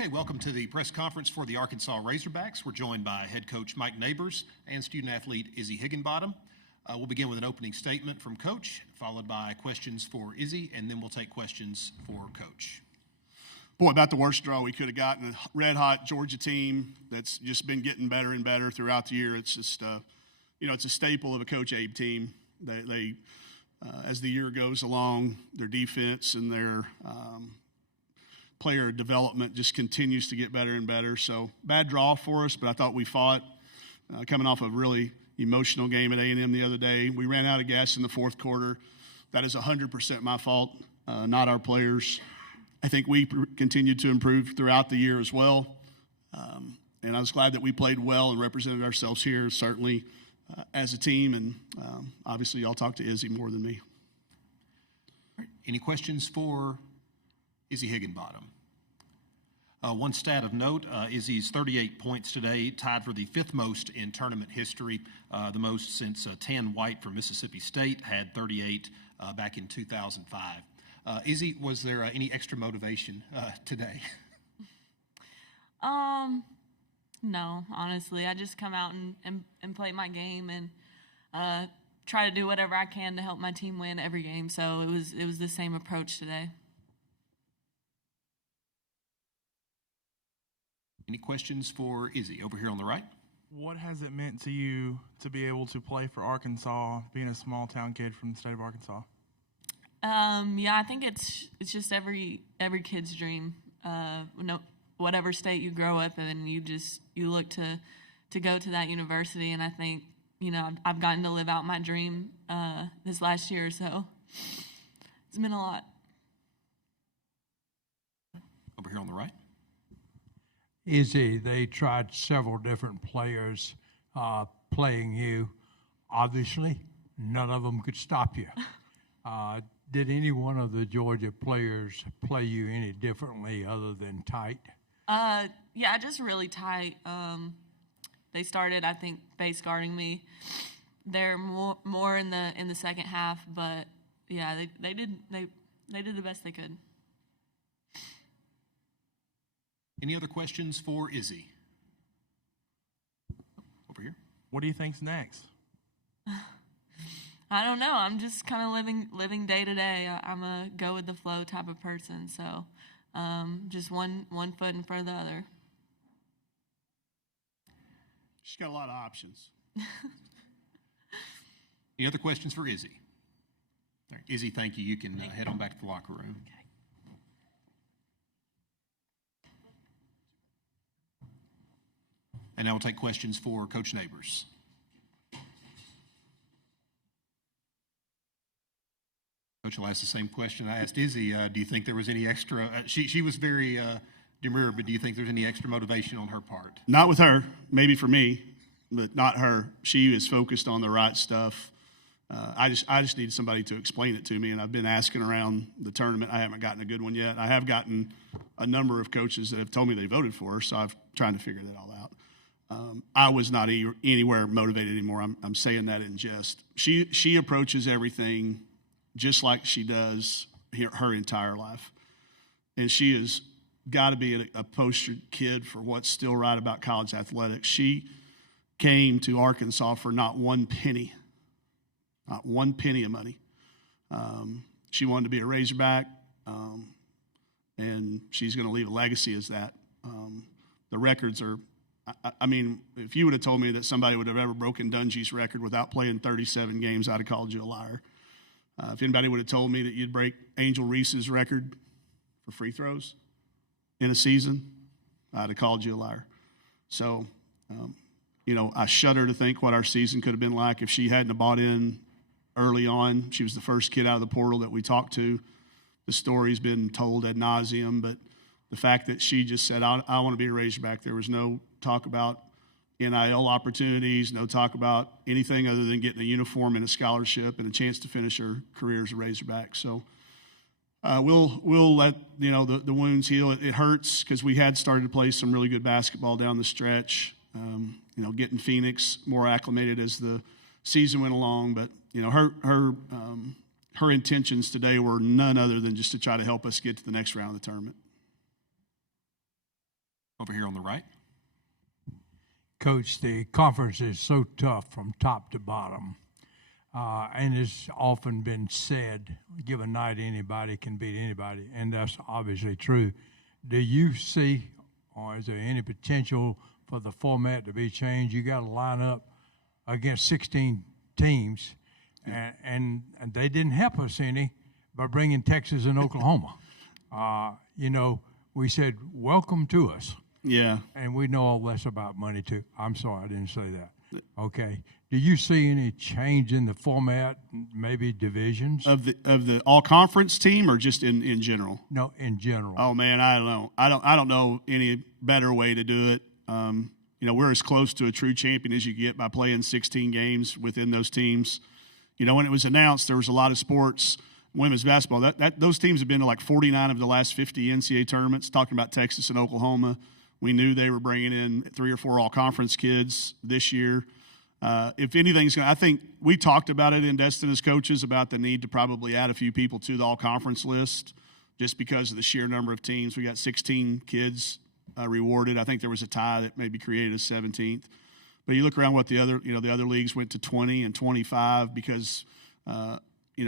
Okay, welcome to the press conference for the Arkansas Razorbacks. We're joined by head coach Mike Neighbors and student-athlete Izzy Higginbottom. We'll begin with an opening statement from Coach, followed by questions for Izzy, and then we'll take questions for Coach. Boy, about the worst draw we could have gotten. A red-hot Georgia team that's just been getting better and better throughout the year. It's just, it's a staple of a Coach Abe team. They as the year goes along, their defense and their player development just continues to get better and better. So bad draw for us, but I thought we fought. Coming off a really emotional game at A&M the other day, we ran out of gas in the fourth quarter. That is 100% my fault, not our players. I think we continued to improve throughout the year as well, and I was glad that we played well and represented ourselves here, certainly as a team, and obviously y'all talk to Izzy more than me. All right. Any questions for Izzy Higginbottom? One stat of note, Izzy's 38 points today, tied for the fifth most in tournament history, the most since Tan White from Mississippi State had 38 back in 2005. Izzy, was there any extra motivation today? No, honestly. I just come out and play my game and try to do whatever I can to help my team win every game. So it was the same approach today. Any questions for Izzy over here on the right? What has it meant to you to be able to play for Arkansas, being a small town kid from the state of Arkansas? Yeah, I think it's just every kid's dream. Whatever state you grow up in, you look to go to that university, and I think I've gotten to live out my dream this last year, so it's been a lot. Over here on the right. Izzy, they tried several different players playing you. Obviously, none of them could stop you. Did any one of the Georgia players play you any differently other than tight? Yeah, just really tight. They started, I think, base guarding me. They're more in the second half, but yeah, they did the best they could. Any other questions for Izzy? Over here. What do you think's next? I don't know. I'm just kind of living day to day. I'm a go with the flow type of person. So just one foot in front of the other. She's got a lot of options. Any other questions for Izzy? All right, Izzy, thank you. You can head on back to the locker room. Okay. And now we'll take questions for Coach Neighbors. Coach, I'll ask the same question I asked Izzy. Do you think there was any extra? She was very demure, but do you think there's any extra motivation on her part? Not with her, maybe for me, but not her. She is focused on the right stuff. I just need somebody to explain it to me, and I've been asking around the tournament. I haven't gotten a good one yet. I have gotten a number of coaches that have told me they voted for her, so I'm trying to figure that all out. I was not anywhere motivated anymore. I'm saying that in jest. She approaches everything just like she does her entire life. And she has got to be a poster kid for what's still right about college athletics. She came to Arkansas for not one penny of money. She wanted to be a Razorback, and she's going to leave a legacy as that. The records are, I mean, if you would have told me that somebody would have ever broken Dungy's record without playing 37 games, I'd have called you a liar. If anybody would have told me that you'd break Angel Reese's record for free throws in a season, I'd have called you a liar. So, I shudder to think what our season could have been like if she hadn't have bought in early on. She was the first kid out of the portal that we talked to. The story's been told ad nauseum, but the fact that she just said, I want to be a Razorback. There was no talk about NIL opportunities, no talk about anything other than getting a uniform and a scholarship and a chance to finish her career as a Razorback. So we'll let the wounds heal. It hurts because we had started to play some really good basketball down the stretch. Getting Phoenix more acclimated as the season went along, but her intentions today were none other than just to try to help us get to the next round of the tournament. Over here on the right. Coach, the conference is so tough from top to bottom. And it's often been said, given night, anybody can beat anybody, and that's obviously true. Do you see, or is there any potential for the format to be changed? You got to line up against 16 teams, and they didn't help us any by bringing Texas and Oklahoma. We said, welcome to us. Yeah. And we know all less about money, too. I'm sorry, I didn't say that. Okay. Do you see any change in the format, maybe divisions? Of the all conference team or just in general? No, in general. Oh man, I don't know. I don't know any better way to do it. We're as close to a true champion as you get by playing 16 games within those teams. When it was announced, there was a lot of sports, women's basketball. Those teams have been to like 49 of the last 50 NCAA tournaments. Talking about Texas and Oklahoma, we knew they were bringing in 3 or 4 all-conference kids this year. If anything's going to – I think we talked about it in Destin as coaches about the need to probably add a few people to the all-conference list just because of the sheer number of teams. We got 16 kids rewarded. I think there was a tie that maybe created a 17th. But you look around what the other leagues went to 20 and 25 because,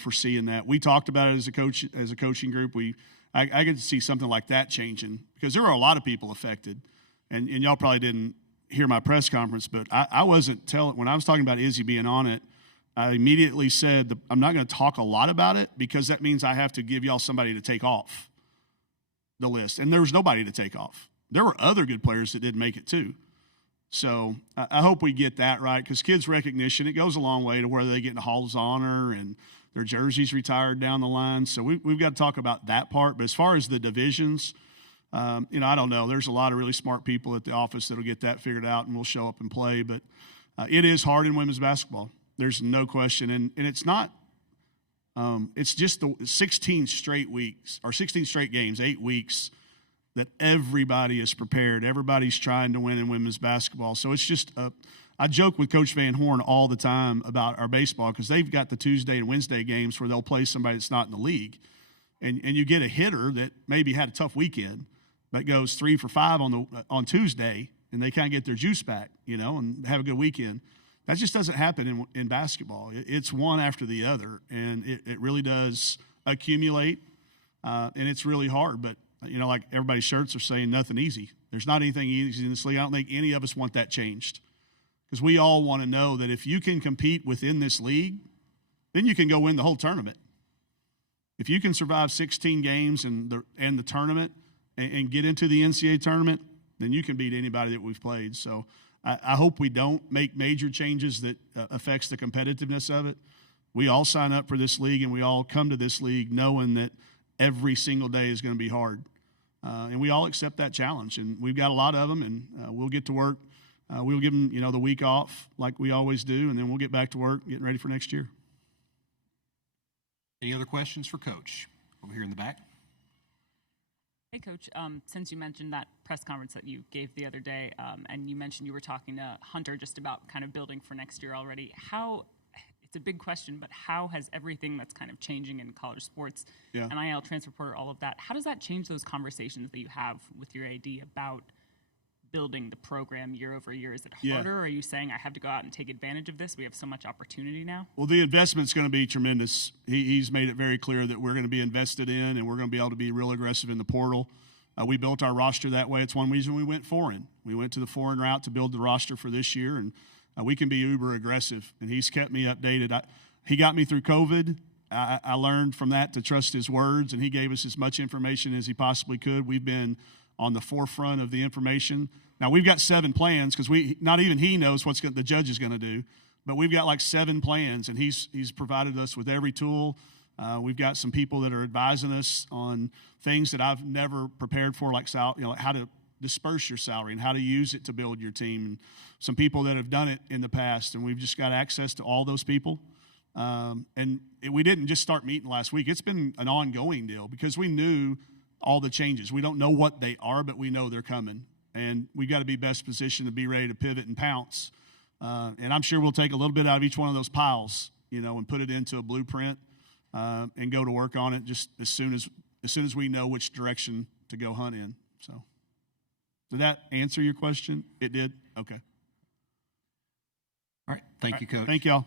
foreseeing that. We talked about it as a coaching group. I could see something like that changing because there are a lot of people affected. And y'all probably didn't hear my press conference, but I wasn't when I was talking about Izzy being on it, I immediately said I'm not going to talk a lot about it because that means I have to give y'all somebody to take off the list. And there was nobody to take off. There were other good players that didn't make it too. So I hope we get that right because kids' recognition, it goes a long way to where they get in the Halls of Honor and their jerseys retired down the line. So we've got to talk about that part. But as far as the divisions, I don't know. There's a lot of really smart people at the office that'll get that figured out and we'll show up and play. But it is hard in women's basketball. There's no question. And it's not it's just the 16 straight weeks or 16 straight games, 8 weeks that everybody is prepared. Everybody's trying to win in women's basketball. So it's just I joke with Coach Van Horn all the time about our baseball because they've got the Tuesday and Wednesday games where they'll play somebody that's not in the league. And you get a hitter that maybe had a tough weekend but goes 3 for 5 on Tuesday, and they kind of get their juice back, and have a good weekend. That just doesn't happen in basketball. It's one after the other, and it really does accumulate, and it's really hard. But, like everybody's shirts are saying, nothing easy. There's not anything easy in this league. I don't think any of us want that changed because we all want to know that if you can compete within this league, then you can go win the whole tournament. If you can survive 16 games and the tournament and get into the NCAA tournament, then you can beat anybody that we've played. So I hope we don't make major changes that affects the competitiveness of it. We all sign up for this league, and we all come to this league knowing that every single day is going to be hard. And we all accept that challenge. And we've got a lot of them, and we'll get to work. We'll give them, the week off like we always do, and then we'll get back to work getting ready for next year. Any other questions for Coach? Over here in the back. Hey, Coach, since you mentioned that press conference that you gave the other day, and you mentioned you were talking to Hunter just about kind of building for next year already, it's a big question, but how has everything that's kind of changing in college sports, NIL, transfer portal, all of that, how does that change those conversations that you have with your AD about building the program year over year? Is it harder? Or are you saying I have to go out and take advantage of this? We have so much opportunity now. Well, the investment's going to be tremendous. He's made it very clear that we're going to be invested in and we're going to be able to be real aggressive in the portal. We built our roster that way. It's one reason we went foreign. We went to the foreign route to build the roster for this year, and we can be uber aggressive. And he's kept me updated. He got me through COVID. I learned from that to trust his words, and he gave us as much information as he possibly could. We've been on the forefront of the information. Now, we've got 7 plans because not even he knows what the judge is going to do, but we've got like 7 plans, and he's provided us with every tool. We've got some people that are advising us on things that I've never prepared for, like how to disperse your salary and how to use it to build your team, and some people that have done it in the past, and we've just got access to all those people. We didn't just start meeting last week. It's been an ongoing deal because we knew all the changes. We don't know what they are, but we know they're coming. And we've got to be best positioned to be ready to pivot and pounce. And I'm sure we'll take a little bit out of each one of those piles, and put it into a blueprint and go to work on it just as soon as we know which direction to go hunt in. So Did that answer your question? It did? Okay. All right, thank you, Coach. Thank y'all.